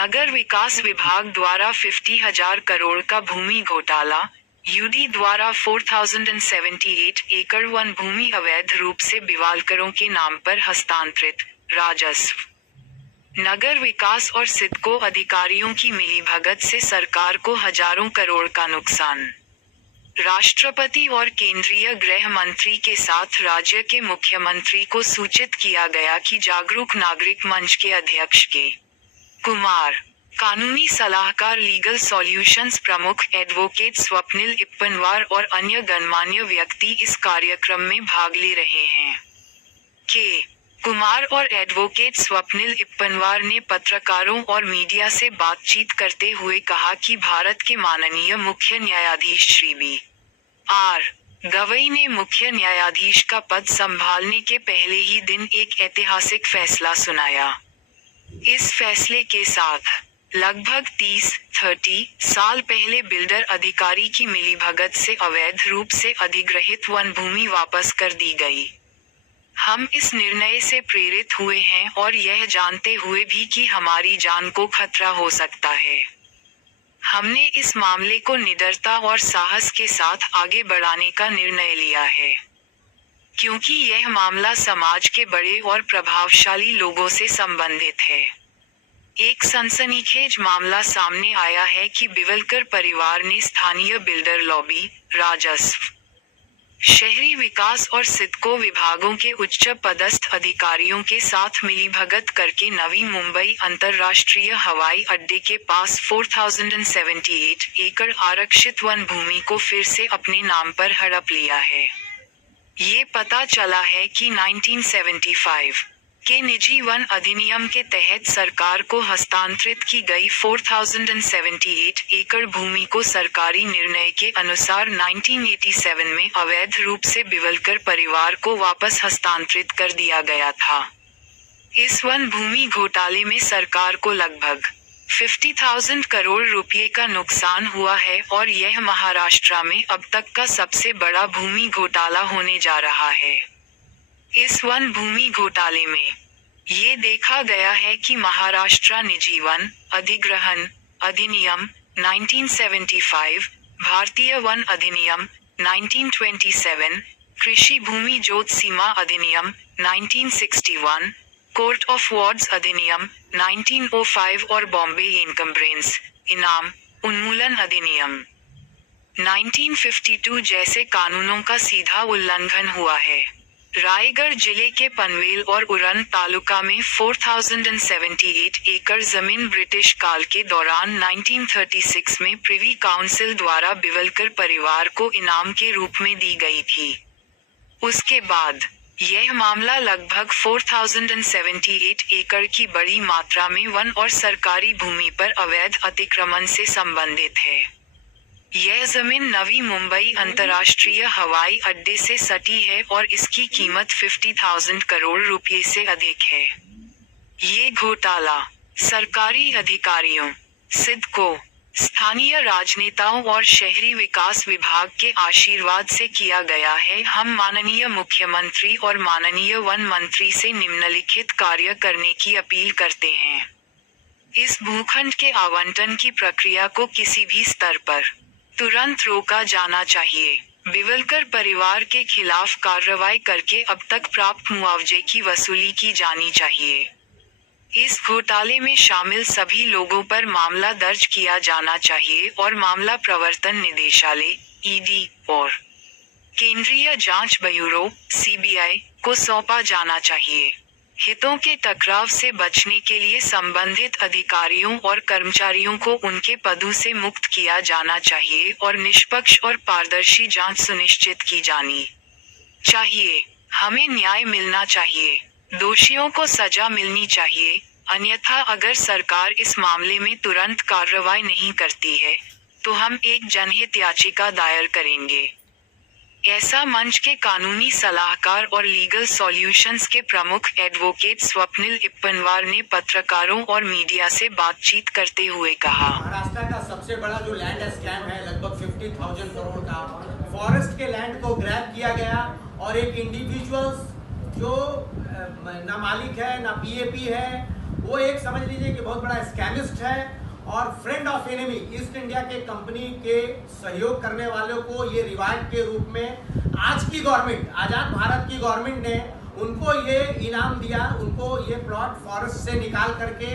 नगर विकास विभाग द्वारा 50,000 करोड़ का भूमि घोटाला, यूडी द्वारा 4078 एकड़ वन भूमि अवैध रूप से बिवालकरों के नाम पर हस्तांतरित, राजस्व। नगर विकास और सिडको अधिकारियों की मिलीभगत से सरकार को हजारों करोड़ का नुकसान। राष्ट्रपति और केंद्रीय गृह मंत्री के साथ राज्य के मुख्यमंत्री को सूचित किया गया कि जागरूक नागरिक मंच के अध्यक्ष के कुमार, कानूनी सलाहकार लीगल सॉल्यूशंस प्रमुख एडवोकेट स्वप्निल इप्पनवार और अन्य गणमान्य व्यक्ति इस कार्यक्रम में भाग ले रहे हैं। के कुमार और एडवोकेट स्वप्निल इप्पनवार ने पत्रकारों और मीडिया से बातचीत करते हुए कहा कि भारत के माननीय मुख्य न्यायाधीश श्री बी.आर. गवई ने मुख्य न्यायाधीश का पद संभालने के पहले ही दिन एक ऐतिहासिक फैसला सुनाया। इस फैसले के साथ लगभग 30 साल पहले बिल्डर अधिकारी की मिलीभगत से अवैध रूप से अधिग्रहित वन भूमि वापस कर दी गई। हम इस निर्णय से प्रेरित हुए हैं और यह जानते हुए भी कि हमारी जान को खतरा हो सकता है। हमने इस मामले को निडरता और साहस के साथ आगे बढ़ाने का निर्णय लिया है, क्योंकि यह मामला समाज के बड़े और प्रभावशाली लोगों से संबंधित है। एक सनसनीखेज मामला सामने आया है कि बिवलकर परिवार ने स्थानीय बिल्डर लॉबी, राजस्व, शहरी विकास और सिडको विभागों के उच्च पदस्थ अधिकारियों के साथ मिलीभगत करके नवी मुंबई अंतर्राष्ट्रीय हवाई अड्डे के पास 4078 एकड़ आरक्षित वन भूमि को फिर से अपने नाम पर हड़प लिया है। ये पता चला है कि 1975 के निजी वन अधिनियम के तहत सरकार को हस्तांतरित की गई 4078 एकड़ भूमि को सरकारी निर्णय के अनुसार 1987 में अवैध रूप से बिवलकर परिवार को वापस हस्तांतरित कर दिया गया था। इस वन भूमि घोटाले में सरकार को लगभग 50,000 करोड़ रुपए का नुकसान हुआ है और यह महाराष्ट्र में अब तक का सबसे बड़ा भूमि घोटाला होने जा रहा है। इस वन भूमि घोटाले में ये देखा गया है कि महाराष्ट्र निजी वन अधिग्रहण अधिनियम 1975, भारतीय वन अधिनियम 1927, कृषि भूमि जोत सीमा अधिनियम 1961, कोर्ट ऑफ वार्ड्स अधिनियम 1905 और बॉम्बे इनकम्ब्रेंस इनाम उन्मूलन अधिनियम 1952 जैसे कानूनों का सीधा उल्लंघन हुआ है। रायगढ़ जिले के पनवेल और उरण तालुका में 4078 एकड़ जमीन ब्रिटिश काल के दौरान 1936 में प्रिवी काउंसिल द्वारा बिवलकर परिवार को इनाम के रूप में दी गई थी। उसके बाद यह मामला लगभग 4078 एकड़ की बड़ी मात्रा में वन और सरकारी भूमि पर अवैध अतिक्रमण से संबंधित है। यह जमीन नवी मुंबई अंतर्राष्ट्रीय हवाई अड्डे से सटी है और इसकी कीमत 50,000 करोड़ रुपए से अधिक है। ये घोटाला सरकारी अधिकारियों, सिडको, स्थानीय राजनेताओं और शहरी विकास विभाग के आशीर्वाद से किया गया है। हम माननीय मुख्यमंत्री और माननीय वन मंत्री से निम्नलिखित कार्य करने की अपील करते हैं। इस भूखंड के आवंटन की प्रक्रिया को किसी भी स्तर पर तुरंत रोका जाना चाहिए। बिवलकर परिवार के खिलाफ कार्रवाई करके अब तक प्राप्त मुआवजे की वसूली की जानी चाहिए। इस घोटाले में शामिल सभी लोगों पर मामला दर्ज किया जाना चाहिए और मामला प्रवर्तन निदेशालय (ईडी) और केंद्रीय जांच ब्यूरो (सीबीआई) को सौंपा जाना चाहिए। हितों के टकराव से बचने के लिए संबंधित अधिकारियों और कर्मचारियों को उनके पदों से मुक्त किया जाना चाहिए और निष्पक्ष और पारदर्शी जांच सुनिश्चित की जानी चाहिए। हमें न्याय मिलना चाहिए, दोषियों को सजा मिलनी चाहिए, अन्यथा अगर सरकार इस मामले में तुरंत कार्रवाई नहीं करती है, तो हम एक जनहित याचिका दायर करेंगे। ऐसा मंच के कानूनी सलाहकार और लीगल सॉल्यूशंस के प्रमुख एडवोकेट स्वप्निल इप्पनवार ने पत्रकारों और मीडिया से बातचीत करते हुए कहा। महाराष्ट्र का सबसे बड़ा जो लैंड स्कैम है लगभग 50,000 करोड़ का, फॉरेस्ट के लैंड को ग्रैब किया गया और एक इंडिविजुअल्स जो ना मालिक है ना पीएपी है, वो एक समझ लीजिए कि बहुत बड़ा स्कैमिस्ट है और friend of enemy. East India के कंपनी के सहयोग करने वालों को ये रिवार्ड के रूप में आज की गवर्नमेंट, आजाद भारत की गवर्नमेंट ने उनको ये इनाम दिया, उनको ये प्लॉट फॉरेस्ट से निकाल करके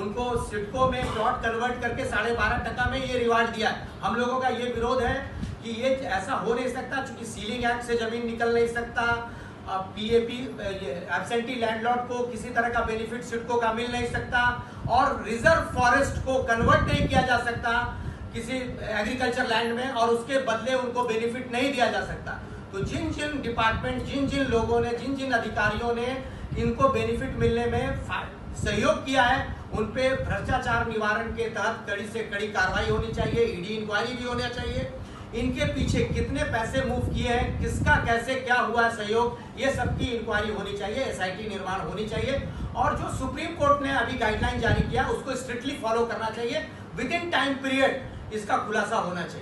उनको सिडको में प्लॉट कन्वर्ट करके 12.5% में ये रिवार्ड दिया। हम लोगों का ये विरोध है कि ये ऐसा हो नहीं सकता, क्योंकि सीलिंग एक्ट से जमीन निकल नहीं सकता, पीएपी एब्सेंटी लैंडलॉर्ड को किसी तरह का बेनिफिट सिडको का मिल नहीं सकता, और रिजर्व फॉरेस्ट को कन्वर्ट नहीं किया जा सकता किसी एग्रीकल्चर लैंड में और उसके बदले उनको बेनिफिट नहीं दिया जा सकता। तो जिन जिन डिपार्टमेंट, जिन जिन लोगों ने, जिन जिन अधिकारियों ने इनको बेनिफिट मिलने में सहयोग किया है, उन पे भ्रष्टाचार निवारण के तहत कड़ी से कड़ी कार्रवाई होनी चाहिए, ईडी इंक्वायरी भी होना चाहिए। इनके पीछे कितने पैसे मूव किए हैं, किसका कैसे क्या हुआ है सहयोग, ये सबकी इंक्वायरी होनी चाहिए, एसआईटी निर्माण होनी चाहिए, और जो सुप्रीम कोर्ट ने अभी गाइडलाइन जारी किया उसको स्ट्रिक्टली फॉलो करना चाहिए। विद इन टाइम पीरियड इसका खुलासा होना चाहिए।